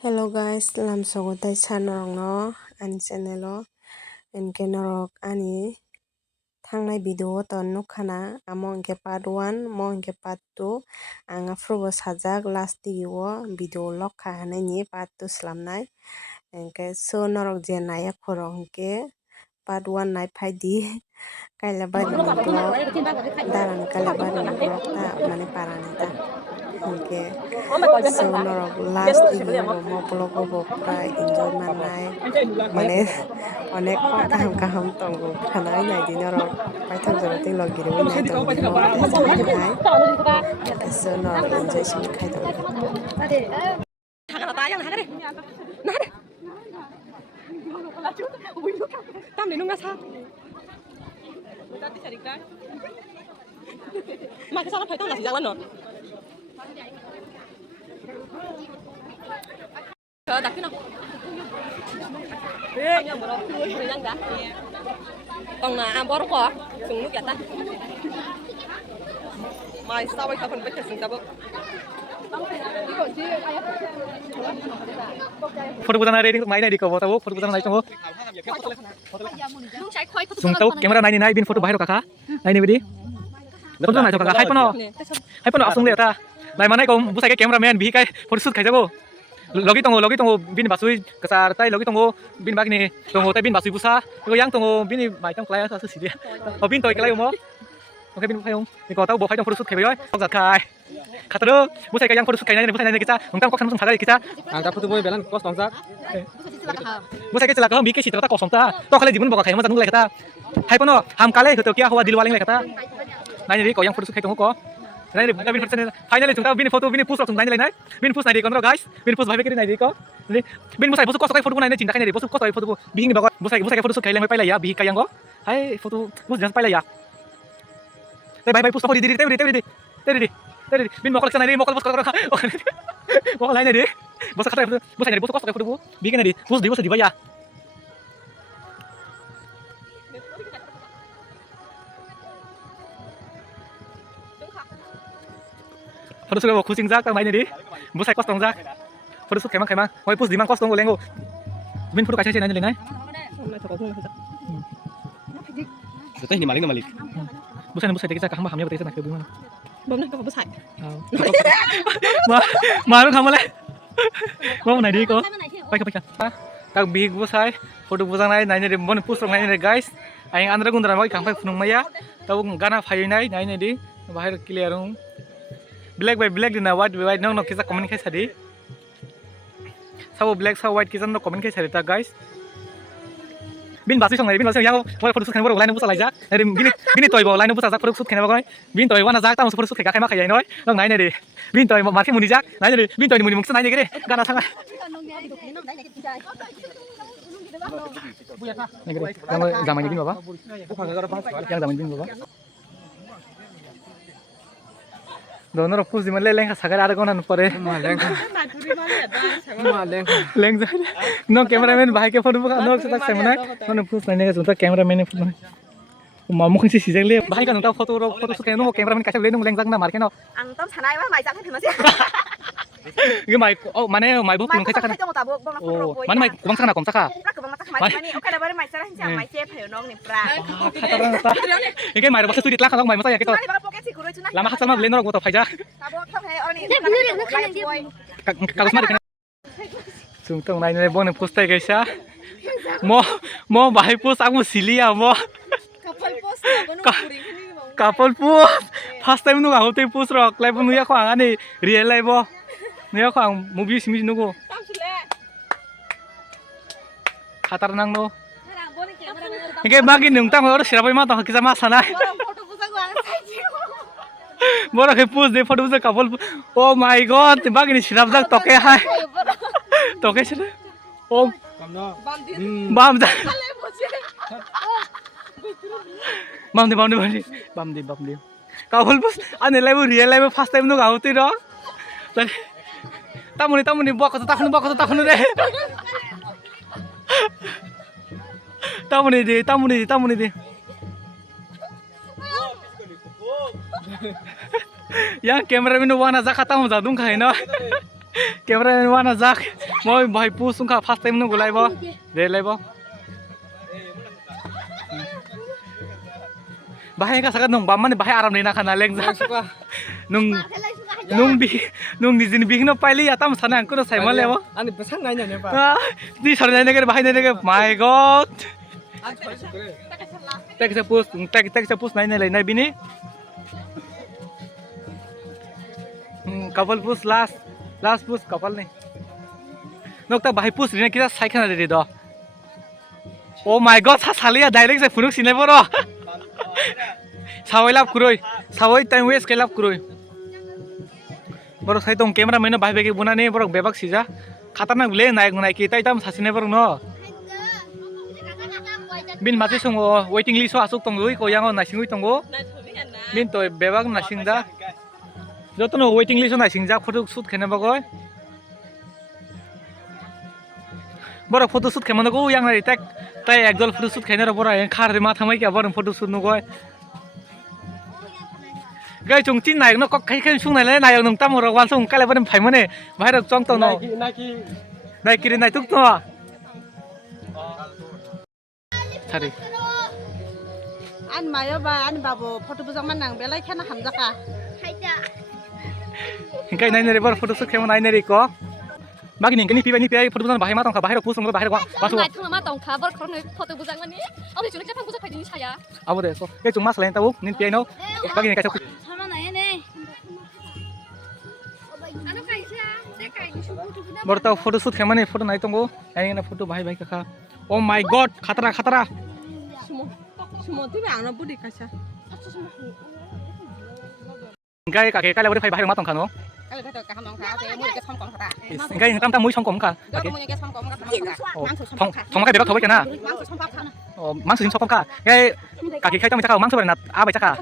Hello guys, lam sogotai sanorong no ani channel o enke norok ani thangnai video to nukhana amo enke part 1 mo enke part 2 ang afrobo sajak last tigio video lokha hanaini part 2 slamnai enke so norok je nayak phorok enke part 1 nai phaidi kaila bari ni blog darani kaila bari ni blog ta mane parani ta enke so norok last tigio mo blog bo pura enjoy manai mane onek kaham kaham tongo khanai nai di norok paithak jora ting log giri wi nai tong bimo nai so norok enjoy sim khai dong mà cái sao nó phải tao là gì ra lần nữa chờ đặt cái nào còn là ăn bó đúng không sừng nước giặt ta mai sau bây giờ phần bếp sừng ta bơ photo बुझाना ready माइ नाइ दिको बताबो photo बुझाना नाइ चंगो जों ताउ camera नाइनि नाइ बिन photo बाहिर काका नाइनि बिदि फोटो नाइ काका हाइ पनो असुंग लेता नाइ माने को बुसाइ क्यामेरामैन बि काइ फोटो शुट खाइजागो लगी तंगो बिन बासुइ कसार ताइ लगी तंगो बिन बागनि तंगो ताइ बिन बासुइ बुसा को yang तंगो बिनि माइतम क्लाया सासु सिदि ओ बिन तय क्लाय मो ओके बिन फायong निको ताउ बफाइ तंग फोटो शुट खाइबाय जात खाइ खातरो बुसाइ yang फोटो शुट खाइनाय बुसाइ नाइ किसा नोंथां को खानसुं थागा किसा आं दा फोटो बय बेलान कस तंजा बुसाइ के चला बि के सित्र ता कसमता तो खाले जीवन बगा खाइ मजा नुलाय खाता हाइ पनो हम काले होतो किया हुआ दिलवालिं लाय खाता नाइ रि को yang फोटो शुट खाइ तंगो को नाइ रि बिन फोटो फाइनली जों ता बिन फोटो बिन पुस रक नाइ लाय बिन पुस नाइ रि कनरो गाइस बिन पुस भाइ के नाइ रि को बिन बुसाइ बुसु कस फोटो नाइ चिन्ता खाइ रि बुसु कस फोटो बिहिं बगा बुसाइ फोटो शुट खाइ लाय पाइलाय या बि का यांगो हाइ फोटो बुस जन पाइलाय या ते भाइ पुस फोटो दि बिन मकल नाइ रि मकल बुस कर मकल नाइ रि बुस खाता बुसाइ रि बुस कस फोटो बि के नाइ रि बुस दि दिबा या फोटो शुट खुसिं जाक ता माइनि रि बुसाइ कस तंग जाक फोटो शुट खाइमा हय पुस दिमां कस तंग लेंगो बिन फोटो काइसे नाइ लेनाय जतै नि मालिक न मालिक बुसाइ देखे जाक हामबा हामने बते ना केबो bấm này có buसाइ मारो खामले को नाइ रि को पाइका ता बि बुसाइ फोटो बुजानाय नाइनि रि मन पुस रंनाय नि गाइस आइ आन्द्रा गुन्द्रा मै खांफाय फुनुंमाया ता गाना फायनाय नाइनि रि बाहेर क्लियर ब्लैक बाय ब्लैक दिना व्हाइट नो किसा कमेंट खाइ सादि साबो ब्लैक साबो व्हाइट किसा नो कमेंट खाइ सादि ता गाइस बिन बासि संनाय बिन बासि यांगो फोटो शुट खाइबो लाइन बुसा लाइजा बिनि तयबो लाइन बुसा जा फोटो शुट खाइना बाय बिन तय वाना जा ता फोटो शुट खाइ खाइ नय नों नाइ रे बिन तय माथि मुनि जा नाइ रे बिन तय मुनि मुंस नाइ रे गाना थाङा yang zaman ini baba yang zaman ini baba donor pus di mana leng sagar ada konan pare leng no cameraman bahai ke photo no tak semana no pus nanya sunta cameraman photo mau mungkin sih sih le bahai kan foto suka no cameraman kasih le no leng na marke no ang tam sanai wah mai jangan terima sih cái mày mana mày bốc cùng khai chắc mana mày cũng chắc nào cũng chắc à oke dapat mai cara sih mai chef hiểu nong nih pra cái mày bốc tôi dit lah kalau mày masa ya gitu lama hasil mah beli norok buat aja kalau semua chúng tôi này này bọn post tay cái sao mo bahai post aku silly ya mo couple post first time nu aku tuh post rock live nu ya kau angani real live bo nu ya kau ang movie sih nu go khatar nang no cái bagi nung tang orang siapa yang mah tahu kisah masa na bora ke post de photo de couple oh my god bagi ni siapa jak toke hai toke sih oh bam dah bam di couple post ane live real live first time nu gau tu ro tamuni buat kata takunu deh tamuni deh yang cameraman wana zak kata mau zadung kain no cameraman wana zak Moi bahai pu sung ka first time nung gulai bo. De lai bo. Bahai ka sakat nung baman bahai aram ni na kana leng ja. Nung nizin bi no paili atam sana angko sai mal lebo. Ani pesan nanya nih Pak. Di sarna ne ke bahai ne ke my god. Tek se pus nai lai nai bini. Couple pus last pus couple nih. Nokta bahai pus rina kita sai kana de do. Oh my god sa salia direct se funuk sinai boro. Sawai lap kuroi. Sawai time waste ke lap kuroi. Borok sai tong camera main bahai bagi buna nih borok bebak sija. Khatana gule naik kita itam sasine borok no. Bin mati songo waiting list asuk tong lui ko yang nasing tongo. Bin to bebak nasing da. Joto no waiting list nasing ja photo shoot khene bagoy. Borok photo shoot khemano go yang nai tek tai ekdol photo shoot khene ro borok yang khar ma thamai ke borok photo shoot no goy. Gai chung tin nai no kok khai sung nai le nai nong tam ro wan sung kale bodem phai mane bahai ro chong to no. Nai kiri nai tuk to. Thari. An mayo ba an babo photo bujang manang belai khana hamjaka. Hingkai nai ne bor photo shoot khemo nai ne ri ko. Bagi ning kini pi photo bujang bahai ma tong kha bahai ro pu sung ro bahai ro wa so. Ngai thang ma tong kha bor khorne photo bujang mani. Abi chune chapang bujang phai ni saya. Abo de so. Ke chung mas len tau nin pi no. Bagi ning kai so. Sama na ne. Ano kai sia? Te kai ni shubu tu na. Bor tau photo shoot khemo ne photo nai tongo. Ai na photo bahai kha. Oh my god khatra. Sumo tu ang na budi kasha. Hingkai kake kale bor phai bahai ma tong kha no. Kale beto ka hamong ka te mu ke som kong kata. Hingkai tam tam mui chong kom kha. Do mu ke som kong ka. Thong kai bebak thoi kana. Mang som pa kana. Oh mangsu sim sopom kha. Gai kake khai tam chaka mangsu ber na a bai chaka.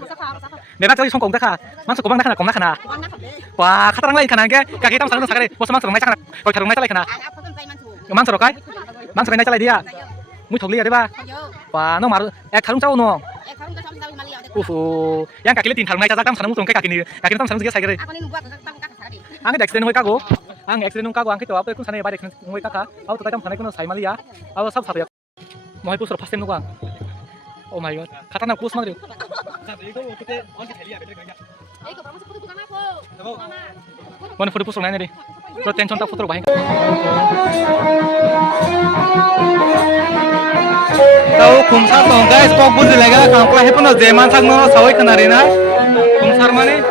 Bebak choi chong kom ta kha. Mangsu ko bang na khana kom na khana. Wah khatrang lai khana ge kake tam sang sakare. Bos mangsu ngai chaka. Koi tharung ngai chalai khana. Mangsu ro kai. Mangsu ngai chalai dia. Mui thogli ade ba. Wah no mar ek tharung chau no. Yang kaki le tin tharung ngai chajak tam sanang mutong kai kaki ni tam sanang ge sai gare. Ang accident hoi kago. Ang accident nung kago ang kito ape kun sanai ba accident hoi kaka. Au to tam sanai kun sai malia. Au sab sabe. Moi pus ro first time no ka. Oh my god. Khatana pus magre. Mana photo pus nai ne de. Pro tension ta photo ro bahing. Tau khumsar tong guys pok bus lega kampla hepono jeman sang no sawai kanari na. Khumsar mane